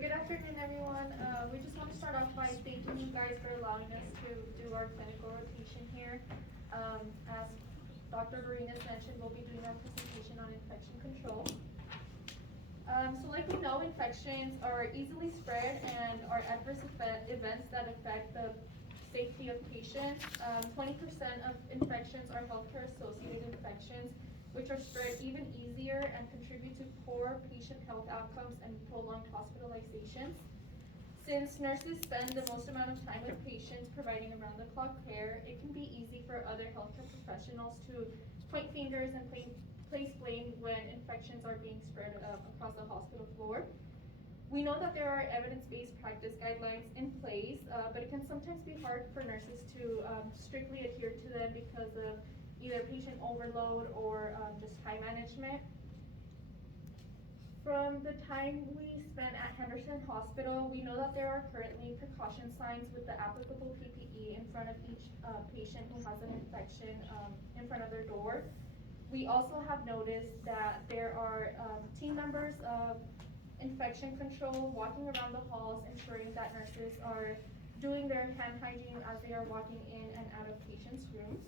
good afternoon, everyone. We just want to start off by thanking you guys for allowing us to do our clinical rotation here. As Dr. Marinas mentioned, we'll be doing our presentation on infection control. So like we know, infections are easily spread and are adverse events that affect the safety of patients. 20% of infections are healthcare-associated infections, which are spread even easier and contribute to poor patient health outcomes and prolonged hospitalizations. Since nurses spend the most amount of time with patients providing around-the-clock care, it can be easy for other healthcare professionals to point fingers and place blame when infections are being spread across the hospital floor. We know that there are evidence-based practice guidelines in place, but it can sometimes be hard for nurses to strictly adhere to them because of either patient overload or just time management. From the time we spent at Henderson Hospital, we know that there are currently precaution signs with the applicable PPE in front of each patient who has an infection in front of their door. We also have noticed that there are team members of infection control walking around the halls, ensuring that nurses are doing their hand hygiene as they are walking in and out of patients' rooms.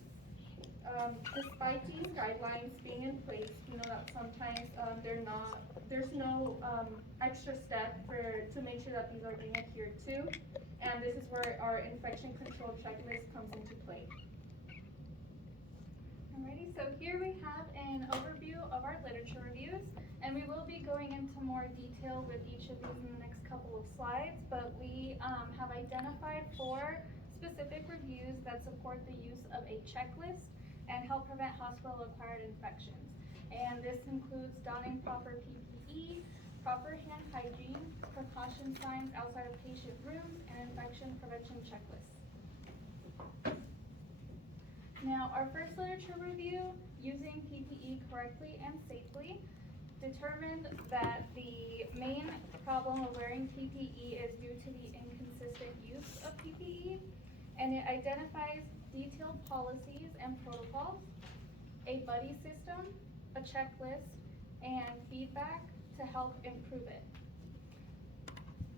Despite these guidelines being in place, we know that sometimes there's no extra step to make sure that these are being adhered to, and this is where our infection control checklist comes into play. Alrighty, so here we have an overview of our literature reviews, and we will be going into more detail with each of these in the next couple of slides, but we have identified 4 specific reviews that support the use of a checklist and help prevent hospital-acquired infections. And this includes donning proper PPE, proper hand hygiene, precaution signs outside of patient rooms, and infection prevention checklists. Now, our first literature review, using PPE correctly and safely, determined that the main problem of wearing PPE is due to the inconsistent use of PPE, and it identifies detailed policies and protocols, a buddy system, a checklist, and feedback to help improve it.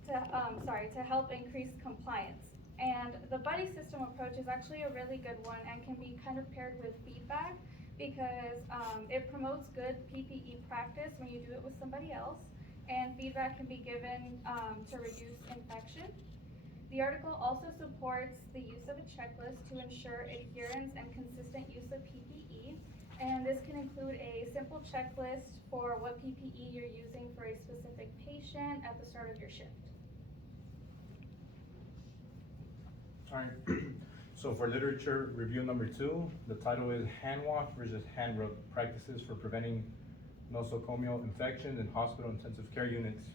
To help increase compliance. And the buddy system approach is actually a really good one and can be kind of paired with feedback because it promotes good PPE practice when you do it with somebody else, and feedback can be given to reduce infection. The article also supports the use of a checklist to ensure adherence and consistent use of PPE, and this can include a simple checklist for what PPE you're using for a specific patient at the start of your shift. All right, so for literature review number 2, the title is Hand Wash versus Hand Rub Practices for Preventing Nosocomial Infections in Hospital Intensive Care Units.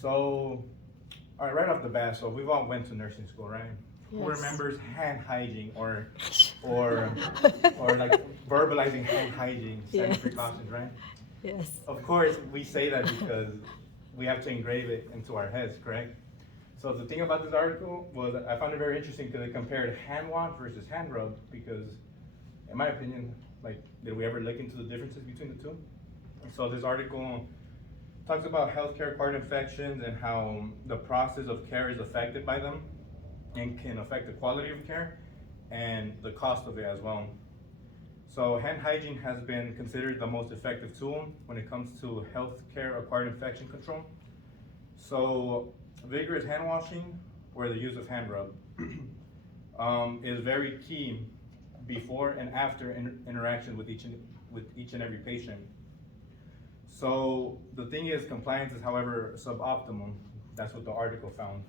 So, all right off the bat, so we've all went to nursing school, right? Yes. Who remembers hand hygiene or like verbalizing hand hygiene, standard precautions, right? Yes. Of course, we say that because we have to engrave it into our heads, correct? So the thing about this article was I found it very interesting because it compared hand wash versus hand rub because, in my opinion, like, did we ever look into the differences between the two? And so this article talks about healthcare-acquired infections and how the process of care is affected by them and can affect the quality of care and the cost of it as well. So hand hygiene has been considered the most effective tool when it comes to healthcare-acquired infection control. So vigorous hand washing or the use of hand rub is very key before and after interaction with each and every patient. So the thing is, compliance is, however, suboptimal. That's what the article found.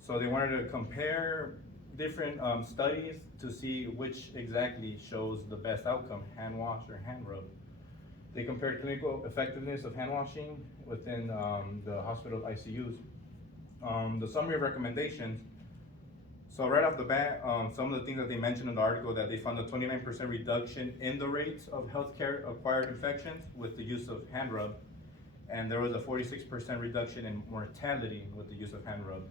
So they wanted to compare different studies to see which exactly shows the best outcome, hand wash or hand rub. They compared clinical effectiveness of hand washing within the hospital ICUs. The summary of recommendations. So right off the bat, some of the things that they mentioned in the article, that they found a 29% reduction in the rates of healthcare acquired infections with the use of hand rub, and there was a 46% reduction in mortality with the use of hand rub.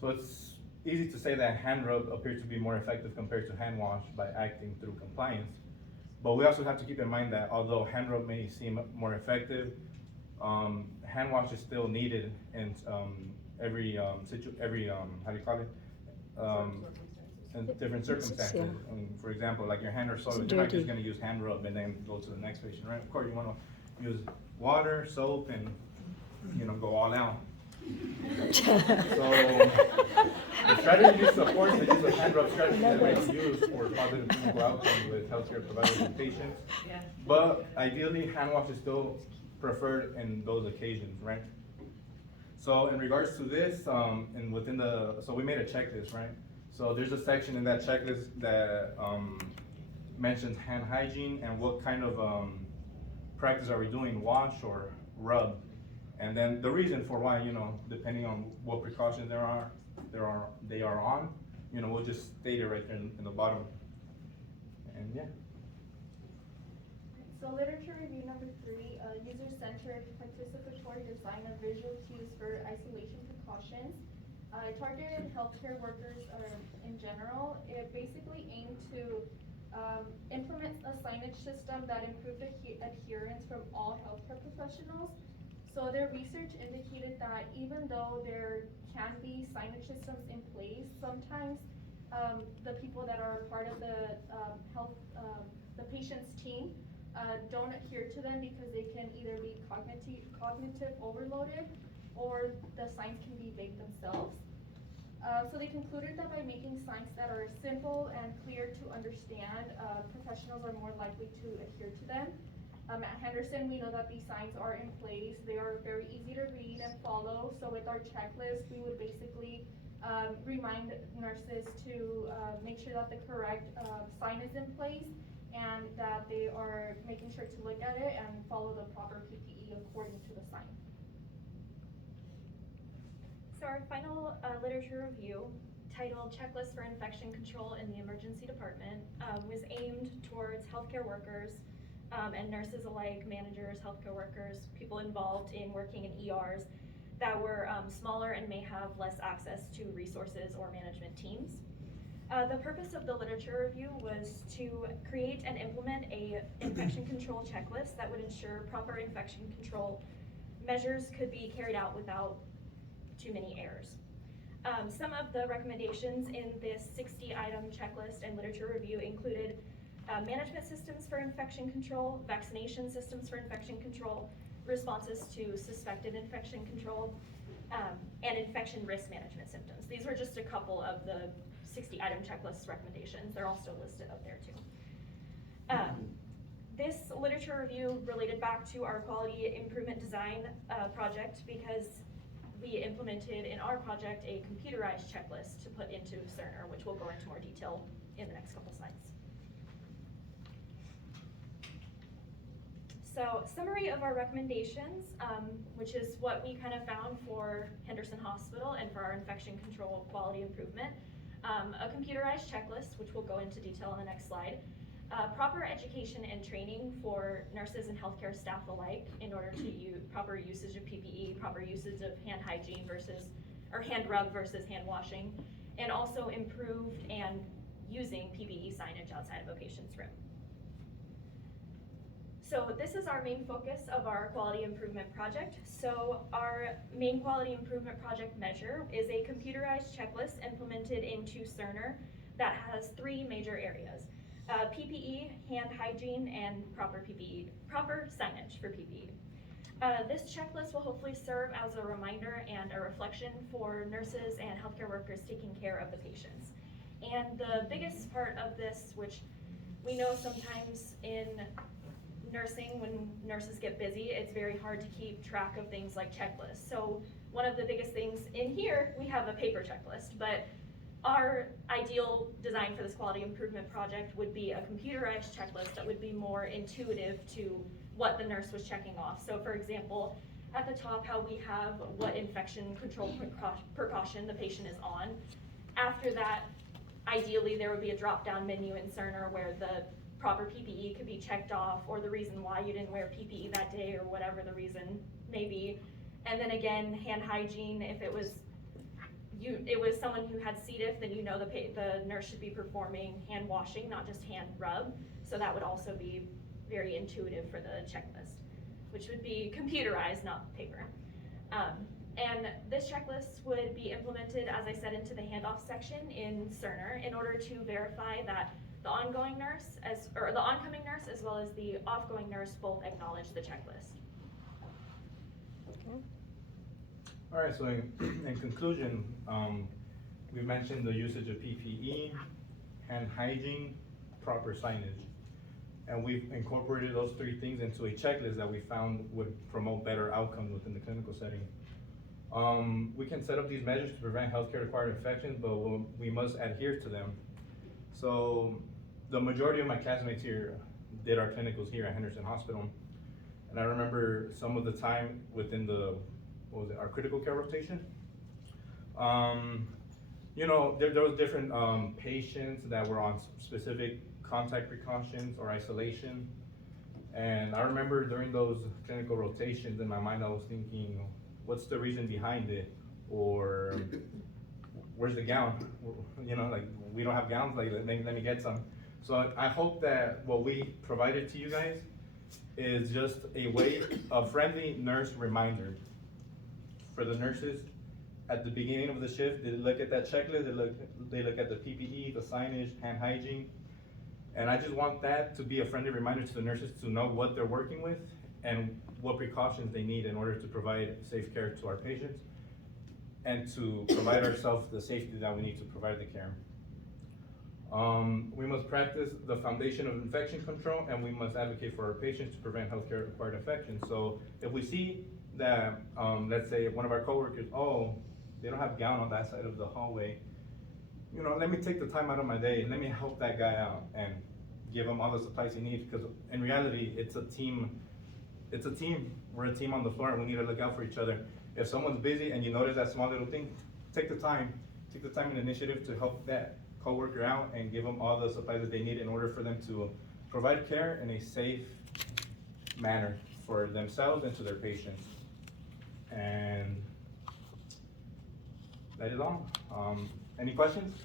So it's easy to say that hand rub appears to be more effective compared to hand wash by acting through compliance. But we also have to keep in mind that although hand rub may seem more effective, hand wash is still needed in every how do you call it? In different circumstances. Yeah. I mean, for example, like your hand are soiled, you're not just gonna use hand rub and then go to the next patient, right? Of course, you wanna use water, soap, and, you know, go all out. So, the strategy supports the use of hand rub strategy that might be used for positive clinical outcomes with healthcare providers and patients. But ideally, hand wash is still preferred in those occasions, right? So in regards to this, and within so we made a checklist, right? So there's a section in that checklist that mentions hand hygiene and what kind of practice are we doing, wash or rub? And then the reason for why, you know, depending on what precautions they are on, you know, we'll just state it right there in the bottom. And yeah. So literature review number 3, user-centered participatory design of visual cues for isolation precautions. Targeted healthcare workers in general. It basically aimed to implement a signage system that improved adherence from all healthcare professionals. So their research indicated that even though there can be signage systems in place, sometimes the people that are part of the the patient's team don't adhere to them because they can either be cognitive overloaded or the signs can be vague themselves. So they concluded that by making signs that are simple and clear to understand, professionals are more likely to adhere to them. At Henderson, we know that these signs are in place. They are very easy to read and follow. So with our checklist, we would basically remind nurses to make sure that the correct sign is in place and that they are making sure to look at it and follow the proper PPE according to the sign. So our final literature review, titled Checklist for Infection Control in the Emergency Department, was aimed towards healthcare workers and nurses alike, managers, healthcare workers, people involved in working in ERs that were smaller and may have less access to resources or management teams. The purpose of the literature review was to create and implement a infection control checklist that would ensure proper infection control measures could be carried out without too many errors. Some of the recommendations in this 60-item checklist and literature review included management systems for infection control, vaccination systems for infection control, responses to suspected infection control, and infection risk management symptoms. These were just a couple of the 60-item checklist recommendations. They're all still listed up there too. This literature review related back to our quality improvement design project because we implemented in our project a computerized checklist to put into Cerner, which we'll go into more detail in the next couple slides. So, summary of our recommendations, which is what we kind of found for Henderson Hospital and for our infection control quality improvement. A computerized checklist, which we'll go into detail on the next slide. Proper education and training for nurses and healthcare staff alike in order to use proper usage of PPE, proper usage of hand hygiene or hand rub versus hand washing, and also improved and using PPE signage outside of a patient's room. So this is our main focus of our quality improvement project. So our main quality improvement project measure is a computerized checklist implemented into Cerner that has 3 major areas. PPE, hand hygiene, and proper signage for PPE. This checklist will hopefully serve as a reminder and a reflection for nurses and healthcare workers taking care of the patients. And the biggest part of this, which we know sometimes in nursing, when nurses get busy, it's very hard to keep track of things like checklists. So one of the biggest things in here, we have a paper checklist, but our ideal design for this quality improvement project would be a computerized checklist that would be more intuitive to what the nurse was checking off. So for example, at the top, how we have what infection control precaution the patient is on. After that, ideally there would be a drop-down menu in Cerner where the proper PPE could be checked off, or the reason why you didn't wear PPE that day, or whatever the reason may be. And then again, hand hygiene, if it was someone who had C. diff, then you know the nurse should be performing hand washing, not just hand rub. So that would also be very intuitive for the checklist. which would be computerized, not paper. And this checklist would be implemented, as I said, into the handoff section in Cerner in order to verify that the ongoing nurse or the oncoming nurse as well as the offgoing nurse both acknowledge the checklist. All right, so in conclusion, we mentioned the usage of PPE, hand hygiene, proper signage. And we've incorporated those three things into a checklist that we found would promote better outcomes within the clinical setting. We can set up these measures to prevent healthcare acquired infections, but we must adhere to them. So the majority of my classmates here did our clinicals here at Henderson Hospital. And I remember some of the time within our critical care rotation. You know, there was different patients that were on specific contact precautions or isolation. And I remember during those clinical rotations, in my mind I was thinking, what's the reason behind it? Or where's the gown? You know, like, we don't have gowns, like, let me get some. So I hope that what we provided to you guys is just a friendly nurse reminder for the nurses. At the beginning of the shift, they look at that checklist, they look at the PPE, the signage, hand hygiene. And I just want that to be a friendly reminder to the nurses to know what they're working with and what precautions they need in order to provide safe care to our patients and to provide ourselves the safety that we need to provide the care. We must practice the foundation of infection control, and we must advocate for our patients to prevent healthcare acquired infections. So if we see that, let's say one of our coworkers, oh, they don't have gown on that side of the hallway, you know, let me take the time out of my day and let me help that guy out and give him all the supplies he needs, because in reality, it's a team. We're a team on the floor, and we need to look out for each other. If someone's busy and you notice that small little thing, take the time and initiative to help that coworker out and give them all the supplies that they need in order for them to provide care in a safe manner for themselves and to their patients. And that is all. Any questions?